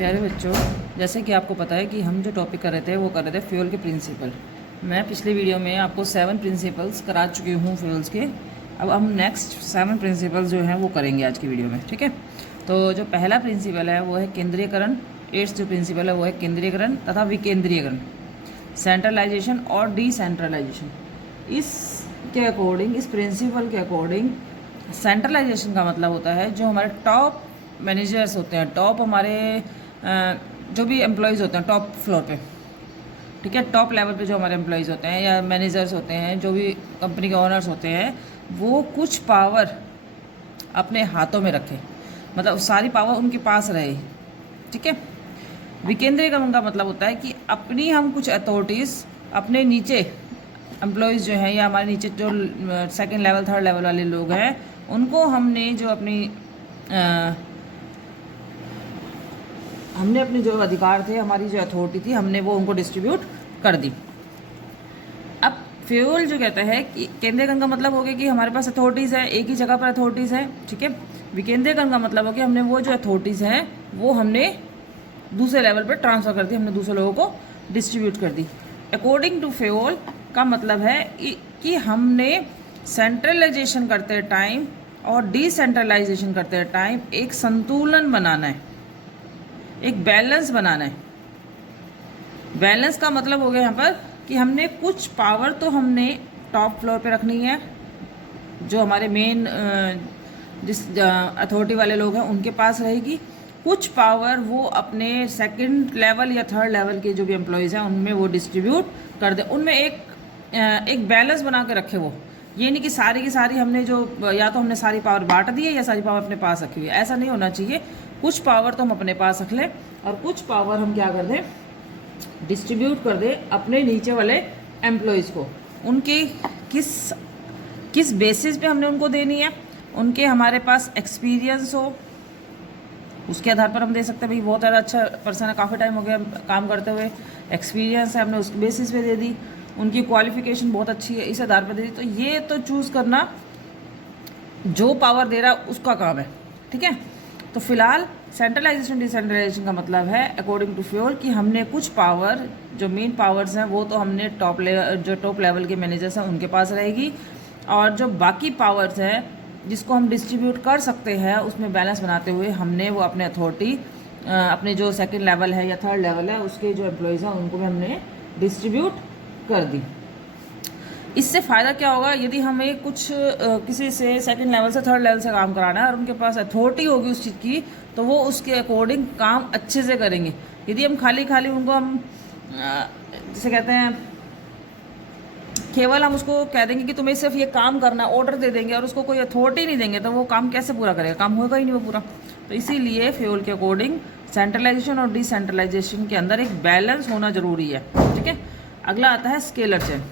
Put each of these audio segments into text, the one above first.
प्यारे बच्चों, जैसे कि आपको पता है कि हम जो टॉपिक कर रहे थे वो कर रहे थे फ्यूल के प्रिंसिपल। मैं पिछले वीडियो में आपको 7 प्रिंसिपल्स करा चुकी हूँ फ्यूल्स के। अब हम नेक्स्ट 7 प्रिंसिपल्स जो हैं वो करेंगे आज की वीडियो में, ठीक है। तो जो पहला प्रिंसिपल है वो है केंद्रीयकरण। 8th जो प्रिंसिपल है वो है केंद्रीयकरण तथा विकेंद्रीयकरण, सेंट्रलाइजेशन और डिसेंट्रलाइजेशन। इसके अकॉर्डिंग, इस प्रिंसिपल के अकॉर्डिंग, सेंट्रलाइजेशन का मतलब होता है जो हमारे टॉप मैनेजर्स होते हैं, टॉप हमारे जो भी एम्प्लॉयज़ होते हैं टॉप फ्लोर पे, ठीक है, टॉप लेवल पे जो हमारे एम्प्लॉयज़ होते हैं या मैनेजर्स होते हैं, जो भी कंपनी के ओनर्स होते हैं, वो कुछ पावर अपने हाथों में रखें, मतलब सारी पावर उनके पास रहे, ठीक है। विकेंद्रीकरण का मतलब होता है कि अपनी हम कुछ अथॉरिटीज़ अपने नीचे एम्प्लॉयज़ जो हैं या हमारे नीचे जो सेकंड लेवल थर्ड लेवल वाले लोग हैं, उनको हमने जो अपने जो अधिकार थे, हमारी जो अथॉरिटी थी, हमने वो उनको डिस्ट्रीब्यूट कर दी। अब फ्यूल जो कहता है कि केंद्रीयकरण का मतलब हो गया कि हमारे पास अथॉरिटीज़ है, एक ही जगह पर अथॉरिटीज़ है, ठीक है। विकेंद्रीकरण का मतलब हो गया हमने वो जो अथॉरिटीज़ हैं वो हमने दूसरे लेवल पर ट्रांसफ़र कर दी, हमने दूसरे लोगों को डिस्ट्रीब्यूट कर दी। अकॉर्डिंग टू फ्यूल का मतलब है कि हमने सेंट्रलाइजेशन करते टाइम और डिसेंट्रलाइजेशन करते टाइम एक संतुलन बनाना है, एक बैलेंस बनाना है। बैलेंस का मतलब हो गया यहाँ पर कि हमने कुछ पावर तो हमने टॉप फ्लोर पे रखनी है, जो हमारे मेन जिस अथॉरिटी वाले लोग हैं उनके पास रहेगी। कुछ पावर वो अपने सेकंड लेवल या थर्ड लेवल के जो भी एम्प्लॉयज़ हैं उनमें वो डिस्ट्रीब्यूट कर दे, उनमें एक बैलेंस बना के रखे। वो ये नहीं कि सारी की सारी हमने जो, या तो हमने सारी पावर बांट दी है या सारी पावर अपने पास रखी हुई है, ऐसा नहीं होना चाहिए। कुछ पावर तो हम अपने पास रख लें और कुछ पावर हम क्या कर दें, डिस्ट्रीब्यूट कर दें अपने नीचे वाले एम्प्लॉयज़ को। उनके किस बेसिस पे हमने उनको देनी है, उनके हमारे पास एक्सपीरियंस हो, उसके आधार पर हम दे सकते हैं। भाई बहुत ज़्यादा अच्छा पर्सन है, काफ़ी टाइम हो गया काम करते हुए, एक्सपीरियंस है, हमने उस बेसिस पे दे दी। उनकी क्वालिफिकेशन बहुत अच्छी है, इस आधार पर दे दी। तो ये तो चूज़ करना जो पावर दे रहा है उसका काम है, ठीक है। तो फिलहाल सेंट्रलाइजेशन डिसेंट्रलाइजेशन का मतलब है अकॉर्डिंग टू फ्यूल कि हमने कुछ पावर, जो मेन पावर्स हैं वो तो हमने टॉप लेवल के मैनेजर्स हैं उनके पास रहेगी, और जो बाकी पावर्स हैं जिसको हम डिस्ट्रीब्यूट कर सकते हैं उसमें बैलेंस बनाते हुए हमने वो अपने अथॉरिटी, अपने जो सेकंड लेवल है या थर्ड लेवल है उसके जो एम्प्लॉयज़ हैं उनको भी हमने डिस्ट्रीब्यूट कर दी। इससे फ़ायदा क्या होगा, यदि हमें कुछ किसी से सेकंड लेवल से थर्ड लेवल से काम कराना है और उनके पास अथॉरिटी होगी उस चीज़ की, तो वो उसके अकॉर्डिंग काम अच्छे से करेंगे। यदि हम खाली उनको हम जैसे कहते हैं, केवल हम उसको कह देंगे कि तुम्हें सिर्फ ये काम करना, ऑर्डर दे देंगे और उसको कोई अथॉरिटी नहीं देंगे, तो वो काम कैसे पूरा करेगा, काम होगा ही नहीं वो पूरा। तो इसीलिए फ्यूल के अकॉर्डिंग सेंट्रलाइजेशन और डिसेंट्रलाइजेशन के अंदर एक बैलेंस होना ज़रूरी है, ठीक है। अगला आता है स्केलर चेन।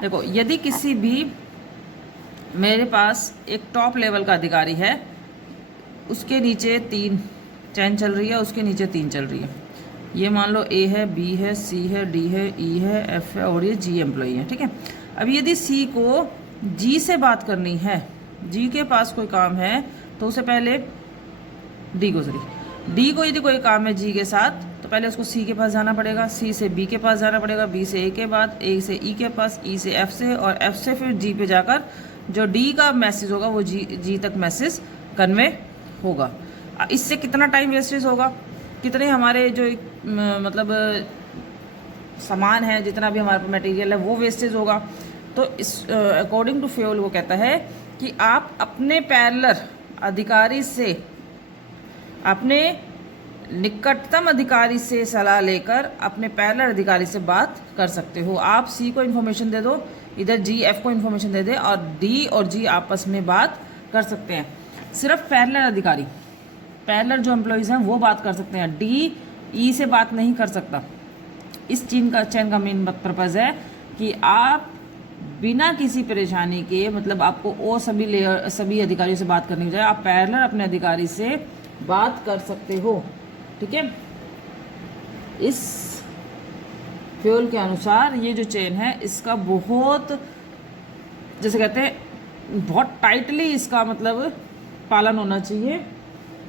देखो, यदि किसी भी, मेरे पास एक टॉप लेवल का अधिकारी है, उसके नीचे 3 चैन चल रही है, उसके नीचे 3 चल रही है। ये मान लो ए है, बी है, सी है, डी है, ई है, एफ है और ये जी एम्प्लॉई है, ठीक है। अब यदि सी को जी से बात करनी है, जी के पास कोई काम है, तो उसे पहले डी को यदि कोई काम है जी के साथ, तो पहले उसको सी के पास जाना पड़ेगा, सी से बी के पास जाना पड़ेगा, बी से ए के बाद, ए से ई के पास, ई से एफ से, और एफ से फिर जी पे जाकर जो डी का मैसेज होगा वो जी तक मैसेज कन्वे होगा। इससे कितना टाइम वेस्टेज होगा, कितने हमारे जो मतलब सामान है, जितना भी हमारे पास मटेरियल है वो वेस्टेज होगा। तो इस अकॉर्डिंग टू फ्यूल वो कहता है कि आप अपने पैरेलल अधिकारी से, अपने निकटतम अधिकारी से सलाह लेकर अपने पैरेलल अधिकारी से बात कर सकते हो। आप सी को इन्फॉर्मेशन दे दो, इधर जी एफ को इन्फॉर्मेशन दे दे, और डी और जी आपस में बात कर सकते हैं। सिर्फ पैरेलल अधिकारी, पैरेलल जो एम्प्लॉयज़ हैं वो बात कर सकते हैं, डी ई से बात नहीं कर सकता। इस चेन का मेन पर्पज़ है कि आप बिना किसी परेशानी के, मतलब आपको और सभी अधिकारियों से बात करनी हो जाए, आप पैरेलल अपने अधिकारी से बात कर सकते हो, ठीक है। इस फ्यूल के अनुसार ये जो चेन है इसका बहुत, जैसे कहते हैं, बहुत टाइटली इसका मतलब पालन होना चाहिए।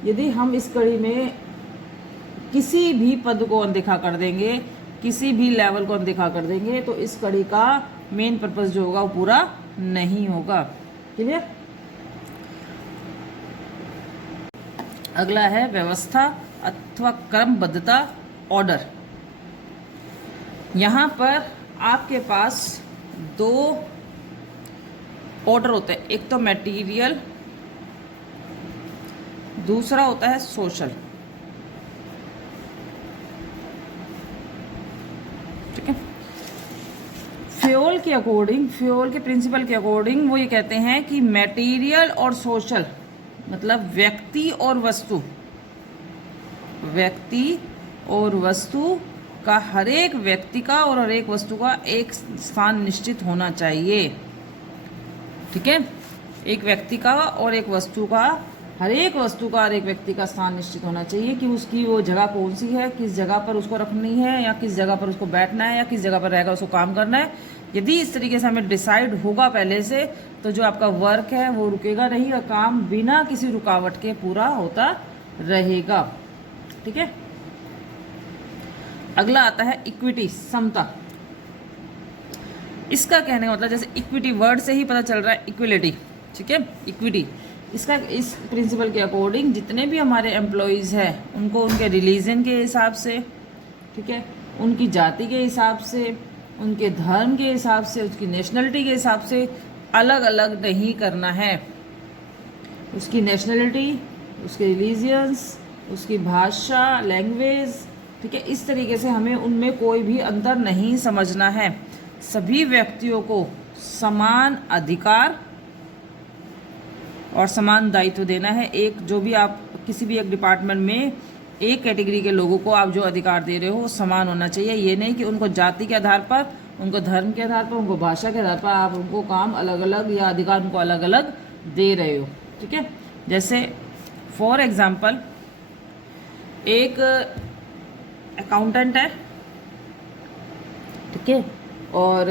यदि हम इस कड़ी में किसी भी पद को अनदेखा कर देंगे, किसी भी लेवल को अनदेखा कर देंगे, तो इस कड़ी का मेन पर्पस जो होगा वो पूरा नहीं होगा। क्लियर? अगला है व्यवस्था अथवा क्रमबद्धता, ऑर्डर। यहाँ पर आपके पास दो ऑर्डर होते हैं, एक तो मटेरियल, दूसरा होता है सोशल। ठीक है? फ्योल के अकॉर्डिंग, फ्योल के प्रिंसिपल के अकॉर्डिंग वो ये कहते हैं कि मटेरियल और सोशल मतलब व्यक्ति और वस्तु, व्यक्ति और वस्तु का, हर एक व्यक्ति का और हर एक वस्तु का एक स्थान निश्चित होना चाहिए। ठीक है? एक व्यक्ति का और एक वस्तु का, हर एक वस्तु का हर एक व्यक्ति का स्थान निश्चित होना चाहिए कि उसकी वो जगह कौन सी है, किस जगह पर उसको रखनी है, या किस जगह पर उसको बैठना है, या किस जगह पर रहेगा उसको काम करना है। यदि इस तरीके से हमें डिसाइड होगा पहले से, तो जो आपका वर्क है वो रुकेगा नहीं और काम बिना किसी रुकावट के पूरा होता रहेगा। ठीक है? अगला आता है इक्विटी, समता। इसका कहने का मतलब, जैसे इक्विटी वर्ड से ही पता चल रहा है इक्विलिटी। ठीक है? इक्विटी, इसका इस प्रिंसिपल के अकॉर्डिंग जितने भी हमारे एम्प्लॉयज़ हैं उनको उनके रिलीजन के हिसाब से, ठीक है, उनकी जाति के हिसाब से, उनके धर्म के हिसाब से, उसकी नेशनलिटी के हिसाब से अलग अलग नहीं करना है। उसकी नेशनलिटी, उसके रिलीजियंस, उसकी भाषा, लैंग्वेज, ठीक है, इस तरीके से हमें उनमें कोई भी अंतर नहीं समझना है। सभी व्यक्तियों को समान अधिकार और समान दायित्व देना है। एक जो भी आप किसी भी एक डिपार्टमेंट में एक कैटेगरी के लोगों को आप जो अधिकार दे रहे हो वो समान होना चाहिए। ये नहीं कि उनको जाति के आधार पर, उनको धर्म के आधार पर, उनको भाषा के आधार पर आप उनको काम अलग अलग या अधिकार उनको अलग अलग दे रहे हो। ठीक है? जैसे फॉर एग्जाम्पल एक अकाउंटेंट है, ठीक है, और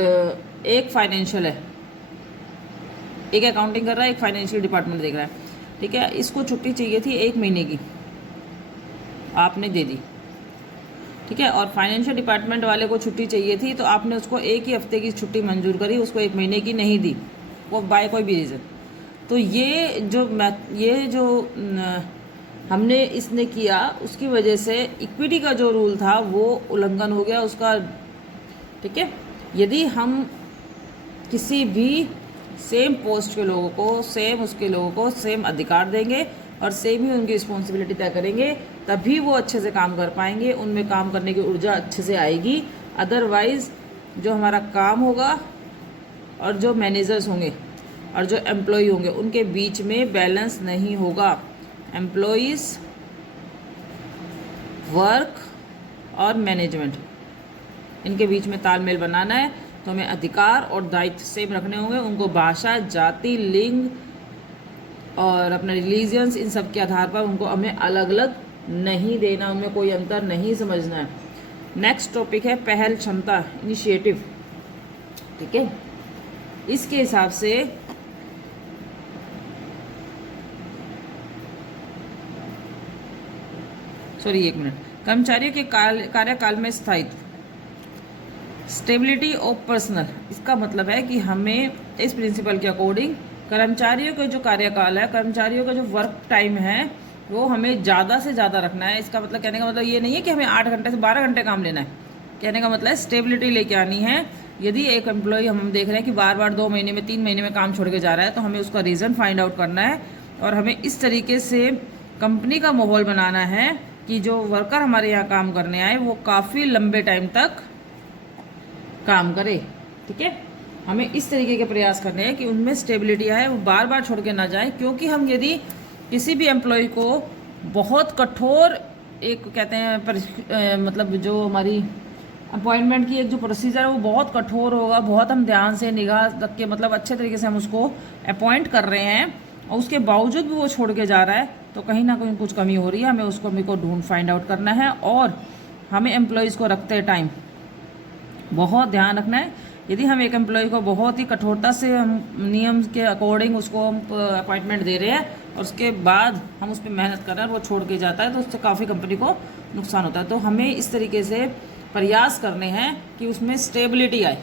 एक फाइनेंशियल है, एक अकाउंटिंग कर रहा है, एक फाइनेंशियल डिपार्टमेंट देख रहा है। ठीक है? इसको छुट्टी चाहिए थी 1 महीने की, आपने दे दी। ठीक है? और फाइनेंशियल डिपार्टमेंट वाले को छुट्टी चाहिए थी, तो आपने उसको 1 ही हफ्ते की छुट्टी मंजूर करी, उसको 1 महीने की नहीं दी, वो बाय कोई भी रीज़न। तो ये जो हमने इसने किया, उसकी वजह से इक्विटी का जो रूल था वो उल्लंघन हो गया उसका। ठीक है? यदि हम किसी भी सेम पोस्ट के लोगों को, सेम उसके लोगों को सेम अधिकार देंगे और सेम ही उनकी रिस्पॉन्सिबिलिटी तय करेंगे, तभी वो अच्छे से काम कर पाएंगे, उनमें काम करने की ऊर्जा अच्छे से आएगी। अदरवाइज़ जो हमारा काम होगा और जो मैनेजर्स होंगे और जो एम्प्लॉय होंगे उनके बीच में बैलेंस नहीं होगा। एम्प्लॉयज़, वर्क और मैनेजमेंट, इनके बीच में तालमेल बनाना है, तो हमें अधिकार और दायित्व सेम रखने होंगे। उनको भाषा, जाति, लिंग और अपने रिलीजियंस, इन सब के आधार पर उनको हमें अलग अलग नहीं देना, उनमें कोई अंतर नहीं समझना है। नेक्स्ट टॉपिक है पहल क्षमता, इनिशिएटिव। ठीक है? इसके हिसाब से कर्मचारियों के कार्यकाल में स्थायित्व, स्टेबिलिटी ऑफ पर्सनल। इसका मतलब है कि हमें इस प्रिंसिपल के अकॉर्डिंग कर्मचारियों का जो कार्यकाल है, कर्मचारियों का जो वर्क टाइम है, वो हमें ज़्यादा से ज़्यादा रखना है। इसका मतलब, कहने का मतलब ये नहीं है कि हमें 8 घंटे से 12 घंटे काम लेना है। कहने का मतलब है स्टेबिलिटी लेके आनी है। यदि एक एम्प्लॉय हम देख रहे हैं कि बार बार 2 महीने में, 3 महीने में काम छोड़ के जा रहा है, तो हमें उसका रीज़न फाइंड आउट करना है और हमें इस तरीके से कंपनी का माहौल बनाना है कि जो वर्कर हमारे यहाँ काम करने आए वो काफ़ी लंबे टाइम तक काम करे। ठीक है? हमें इस तरीके के प्रयास करने हैं कि उनमें स्टेबिलिटी आए, वो बार बार छोड़ के ना जाए। क्योंकि हम यदि किसी भी एम्प्लॉय को बहुत कठोर, एक कहते हैं मतलब जो हमारी अपॉइंटमेंट की एक जो प्रोसीजर है वो बहुत कठोर होगा, बहुत हम ध्यान से निगाह रख के, मतलब अच्छे तरीके से हम उसको अपॉइंट कर रहे हैं और उसके बावजूद भी वो छोड़ के जा रहा है, तो कहीं ना कहीं कुछ कमी हो रही है। हमें उसको ढूंढ फाइंड आउट करना है और हमें एम्प्लॉयज़ को रखते टाइम बहुत ध्यान रखना है यदि हम एक एम्प्लॉय को बहुत ही कठोरता से हम नियम के अकॉर्डिंग उसको हम अपॉइंटमेंट दे रहे हैं और उसके बाद हम उस पर मेहनत कर रहे हैं और वो छोड़ के जाता है, तो उससे काफ़ी कंपनी को नुकसान होता है। तो हमें इस तरीके से प्रयास करने हैं कि उसमें स्टेबिलिटी आए,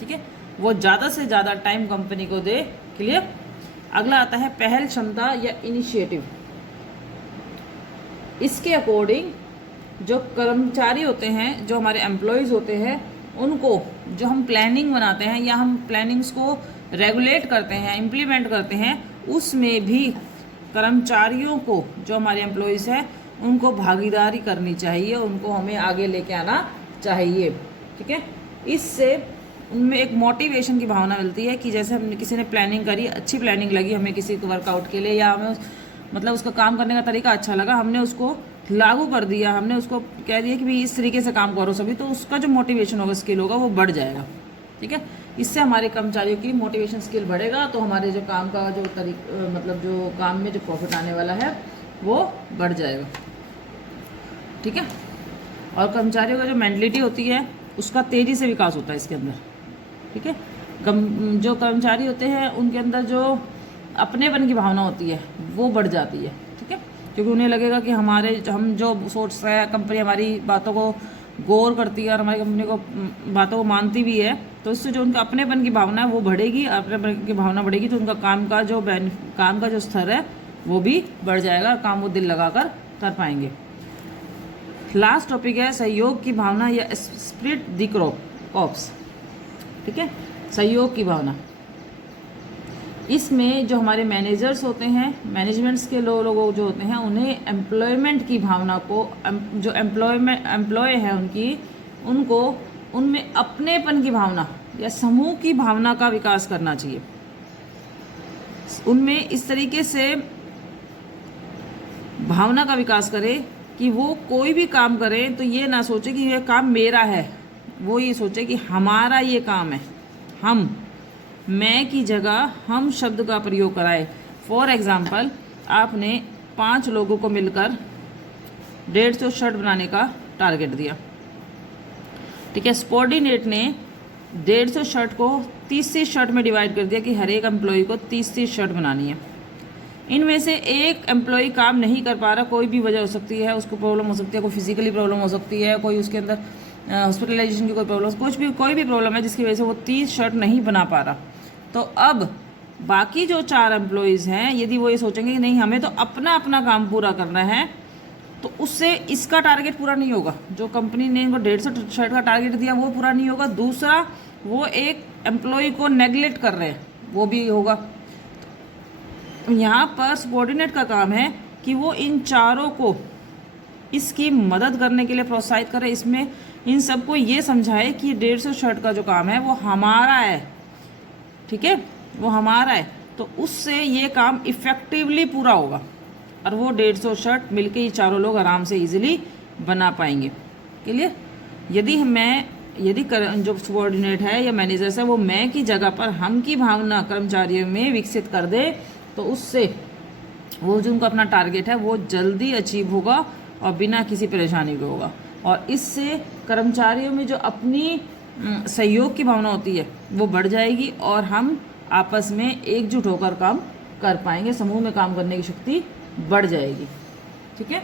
ठीक है, वो ज़्यादा से ज़्यादा टाइम कंपनी को दे। क्लियर। अगला आता है पहल क्षमता या इनिशिएटिव। इसके अकॉर्डिंग जो कर्मचारी होते हैं, जो हमारे एम्प्लॉयज़ होते हैं, उनको जो हम प्लानिंग बनाते हैं या हम प्लानिंग्स को रेगुलेट करते हैं, इम्प्लीमेंट करते हैं, उसमें भी कर्मचारियों को, जो हमारे एम्प्लॉयज़ हैं, उनको भागीदारी करनी चाहिए, उनको हमें आगे लेके आना चाहिए, ठीक है। इससे उनमें एक मोटिवेशन की भावना मिलती है कि जैसे हमने किसी ने प्लानिंग करी, अच्छी प्लानिंग लगी हमें किसी को वर्कआउट के लिए, या हमें मतलब उसका काम करने का तरीका अच्छा लगा, हमने उसको लागू कर दिया, हमने उसको कह दिया कि भाई इस तरीके से काम करो सभी, तो उसका जो मोटिवेशन होगा, स्किल होगा, वो बढ़ जाएगा, ठीक है। इससे हमारे कर्मचारियों की मोटिवेशन स्किल बढ़ेगा, तो हमारे जो काम का जो मतलब जो काम में जो प्रॉफिट आने वाला है वो बढ़ जाएगा, ठीक है। और कर्मचारियों का जो मेंटलिटी होती है उसका तेज़ी से विकास होता है इसके अंदर, ठीक है। जो कर्मचारी होते हैं उनके अंदर जो अपनेपन की भावना होती है वो बढ़ जाती है, ठीक है, क्योंकि उन्हें लगेगा कि हम जो सोच रहे हैं, कंपनी हमारी बातों को गौर करती है और हमारी कंपनी को बातों को मानती भी है, तो इससे जो उनका अपनेपन की भावना है वो बढ़ेगी। अपनेपन की भावना बढ़ेगी तो उनका काम का जो स्तर है वो भी बढ़ जाएगा, काम वो दिल लगाकर कर पाएंगे। लास्ट टॉपिक है सहयोग की भावना या स्पिरिट द कॉर्प्स, ठीक है, सहयोग की भावना। इसमें जो हमारे मैनेजर्स होते हैं, मैनेजमेंट्स के लोग जो होते हैं, उन्हें एम्प्लॉयमेंट की भावना को, जो एम्प्लॉय है उनको उनमें अपनेपन की भावना या समूह की भावना का विकास करना चाहिए। उनमें इस तरीके से भावना का विकास करें कि वो कोई भी काम करें तो ये ना सोचे कि ये काम मेरा है, वो ये सोचे कि हमारा ये काम है, मैं की जगह हम शब्द का प्रयोग कराए। फॉर एग्ज़ाम्पल, आपने 5 लोगों को मिलकर 150 शर्ट बनाने का टारगेट दिया, ठीक है। सबॉर्डिनेट ने 150 शर्ट को 30 शर्ट में डिवाइड कर दिया कि हर एक एम्प्लॉय को 30 शर्ट बनानी है। इनमें से एक एम्प्लॉय काम नहीं कर पा रहा, कोई भी वजह हो सकती है, उसको प्रॉब्लम हो सकती है, कोई फिजिकली प्रॉब्लम हो सकती है, कोई उसके अंदर हॉस्पिटलाइजेशन की कोई प्रॉब्लम, कोई भी प्रॉब्लम है जिसकी वजह से वो 30 शर्ट नहीं बना पा रहा। तो अब बाकी जो 4 एम्प्लॉयज़ हैं, यदि वो ये सोचेंगे कि नहीं हमें तो अपना अपना काम पूरा करना है, तो उससे इसका टारगेट पूरा नहीं होगा। जो कंपनी ने इनको 150 शर्ट का टारगेट दिया वो पूरा नहीं होगा। दूसरा, वो एक एम्प्लॉय को नेगलेक्ट कर रहे हैं, वो भी होगा। यहाँ पर सबॉर्डिनेट का काम है कि वो इन चारों को इसकी मदद करने के लिए प्रोत्साहित करे। इसमें इन सबको ये समझाए कि 150 शर्ट का जो काम है वो हमारा है, ठीक है, वो हमारा है, तो उससे ये काम इफ़ेक्टिवली पूरा होगा और वो 150 शर्ट मिलके ये चारों लोग आराम से इजीली बना पाएंगे। क्लियर। यदि जो सबॉर्डिनेट है या मैनेजर्स है वो मैं की जगह पर हम की भावना कर्मचारियों में विकसित कर दे, तो उससे वो जो उनका अपना टारगेट है वो जल्दी अचीव होगा और बिना किसी परेशानी के होगा। और इससे कर्मचारियों में जो अपनी सहयोग की भावना होती है वो बढ़ जाएगी और हम आपस में एकजुट होकर काम कर पाएंगे, समूह में काम करने की शक्ति बढ़ जाएगी, ठीक है।